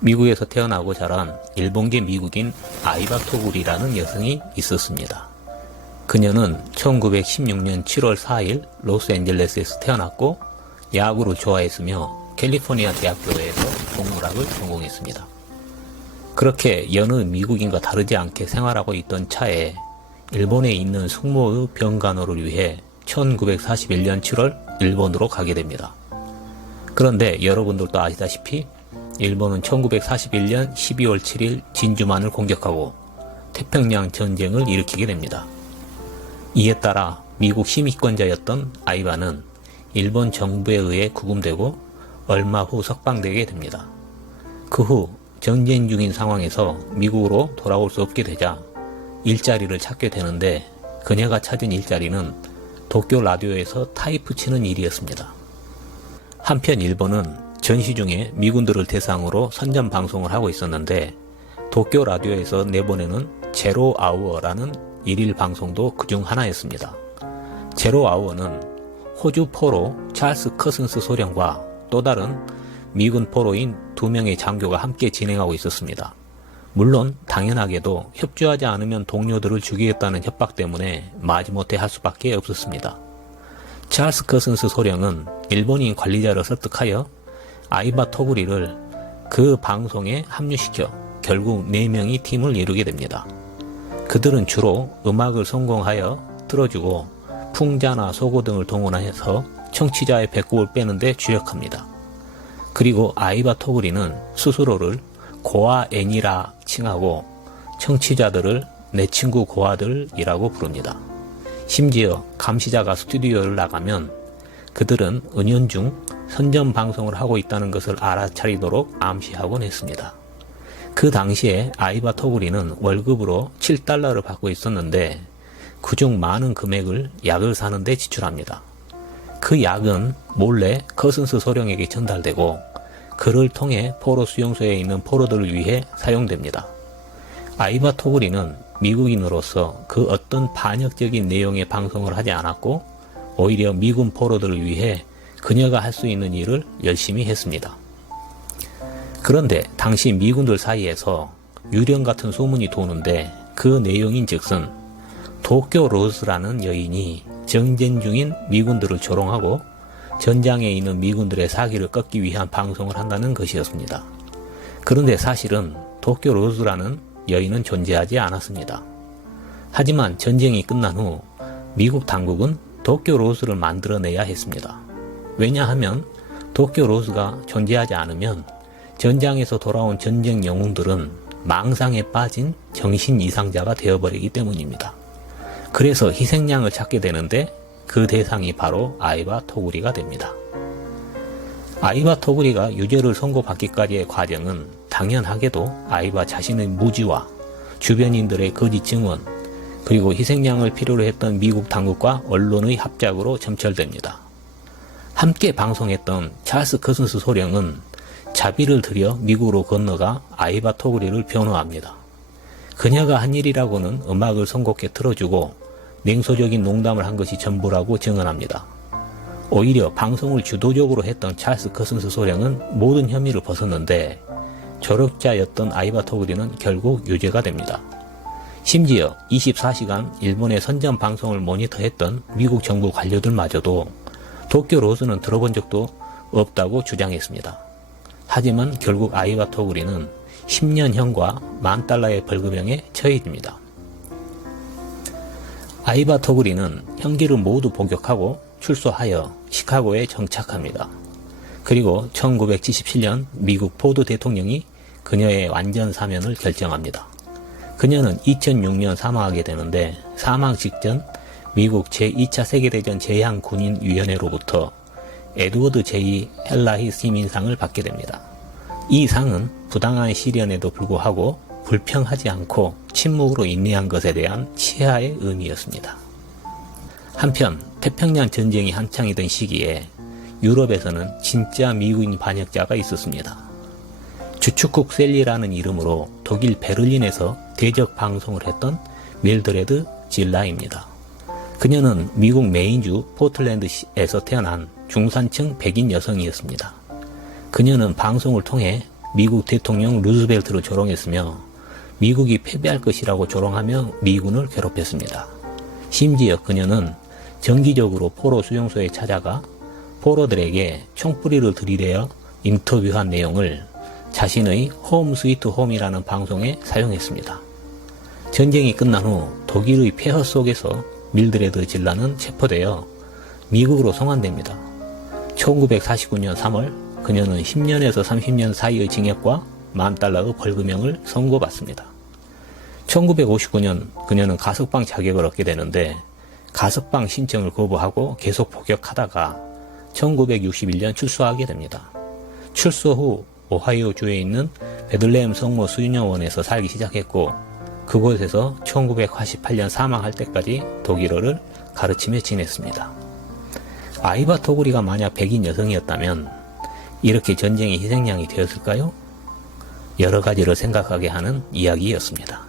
미국에서 태어나고 자란 일본계 미국인 아이바 토구리라는 여성이 있었습니다. 그녀는 1916년 7월 4일 로스앤젤레스에서 태어났고 야구를 좋아했으며 캘리포니아 대학교에서 동물학을 전공했습니다. 그렇게 여느 미국인과 다르지 않게 생활하고 있던 차에 일본에 있는 숙모의 병간호를 위해 1941년 7월 일본으로 가게 됩니다. 그런데 여러분들도 아시다시피 일본은 1941년 12월 7일 진주만을 공격하고 태평양 전쟁을 일으키게 됩니다. 이에 따라 미국 시민권자였던 아이바는 일본 정부에 의해 구금되고 얼마 후 석방되게 됩니다. 그 후 전쟁 중인 상황에서 미국으로 돌아올 수 없게 되자 일자리를 찾게 되는데 그녀가 찾은 일자리는 도쿄 라디오에서 타이프 치는 일이었습니다. 한편 일본은 전시 중에 미군들을 대상으로 선전 방송을 하고 있었는데 도쿄 라디오에서 내보내는 제로 아워라는 일일 방송도 그중 하나였습니다. 제로 아워는 호주 포로 찰스 커슨스 소령과 또 다른 미군 포로인 2명의 장교가 함께 진행하고 있었습니다. 물론 당연하게도 협조하지 않으면 동료들을 죽이겠다는 협박 때문에 마지못해 할 수밖에 없었습니다. 찰스 커슨스 소령은 일본인 관리자를 설득하여 아이바 토구리를 그 방송에 합류시켜 결국 4명이 팀을 이루게 됩니다. 그들은 주로 음악을 성공하여 틀어주고 풍자나 소고 등을 동원해서 청취자의 배꼽을 빼는 데 주력합니다. 그리고 아이바 토구리는 스스로를 고아 애니라 칭하고 청취자들을 내 친구 고아들이라고 부릅니다. 심지어 감시자가 스튜디오를 나가면 그들은 은연중 선전 방송을 하고 있다는 것을 알아차리도록 암시하곤 했습니다. 그 당시에 아이바 토구리는 월급으로 $7를 받고 있었는데 그중 많은 금액을 약을 사는 데 지출합니다. 그 약은 몰래 커슨스 소령에게 전달되고 그를 통해 포로 수용소에 있는 포로들을 위해 사용됩니다. 아이바 토구리는 미국인으로서 그 어떤 반역적인 내용의 방송을 하지 않았고 오히려 미군 포로들을 위해 그녀가 할 수 있는 일을 열심히 했습니다. 그런데 당시 미군들 사이에서 유령 같은 소문이 도는데 그 내용인즉슨 도쿄 로즈라는 여인이 정전 중인 미군들을 조롱하고 전장에 있는 미군들의 사기를 꺾기 위한 방송을 한다는 것이었습니다. 그런데 사실은 도쿄 로즈라는 여인은 존재하지 않았습니다. 하지만 전쟁이 끝난 후 미국 당국은 도쿄 로즈를 만들어내야 했습니다. 왜냐하면 도쿄 로즈가 존재하지 않으면 전장에서 돌아온 전쟁 영웅들은 망상에 빠진 정신 이상자가 되어버리기 때문입니다. 그래서 희생양을 찾게 되는데 그 대상이 바로 아이바 토구리가 됩니다. 아이바 토구리가 유죄를 선고받기까지의 과정은 당연하게도 아이바 자신의 무지와 주변인들의 거짓 증언 그리고 희생양을 필요로 했던 미국 당국과 언론의 합작으로 점철됩니다. 함께 방송했던 찰스 커슨스 소령은 자비를 들여 미국으로 건너가 아이바 토구리를 변호합니다. 그녀가 한 일이라고는 음악을 선곡해 틀어주고 냉소적인 농담을 한 것이 전부라고 증언합니다. 오히려 방송을 주도적으로 했던 찰스 커슨스 소령은 모든 혐의를 벗었는데 조력자였던 아이바 토구리는 결국 유죄가 됩니다. 심지어 24시간 일본의 선전 방송을 모니터했던 미국 정부 관료들마저도 도쿄 로즈는 들어본 적도 없다고 주장했습니다. 하지만 결국 아이바 토구리는 10년형과 $10,000의 벌금형에 처해집니다. 아이바 토구리는 형기를 모두 복역하고 출소하여 시카고에 정착합니다. 그리고 1977년 미국 포드 대통령이 그녀의 완전 사면을 결정합니다. 그녀는 2006년 사망하게 되는데 사망 직전 미국 제2차 세계대전 제향군인위원회로부터 에드워드 J. 헬라히 시민상을 받게 됩니다. 이 상은 부당한 시련에도 불구하고 불평하지 않고 침묵으로 인내한 것에 대한 치하의 의미였습니다. 한편 태평양 전쟁이 한창이던 시기에 유럽에서는 진짜 미국인 반역자가 있었습니다. 주축국 셀리라는 이름으로 독일 베를린에서 대적 방송을 했던 밀드레드 질라입니다. 그녀는 미국 메인주 포틀랜드에서 태어난 중산층 백인 여성이었습니다. 그녀는 방송을 통해 미국 대통령 루즈벨트를 조롱했으며 미국이 패배할 것이라고 조롱하며 미군을 괴롭혔습니다. 심지어 그녀는 정기적으로 포로 수용소에 찾아가 포로들에게 총뿌리를 들이대어 인터뷰한 내용을 자신의 홈 스위트 홈이라는 방송에 사용했습니다. 전쟁이 끝난 후 독일의 폐허 속에서 밀드레드 질라는 체포되어 미국으로 송환됩니다. 1949년 3월 그녀는 10년에서 30년 사이의 징역과 $10,000의 벌금형을 선고받습니다. 1959년 그녀는 가석방 자격을 얻게 되는데 가석방 신청을 거부하고 계속 복역하다가 1961년 출소하게 됩니다. 출소 후 오하이오주에 있는 베들레헴 성모 수녀원에서 살기 시작했고 그곳에서 1988년 사망할 때까지 독일어를 가르치며 지냈습니다. 아이바 토구리가 만약 백인 여성이었다면 이렇게 전쟁의 희생양이 되었을까요? 여러 가지를 생각하게 하는 이야기였습니다.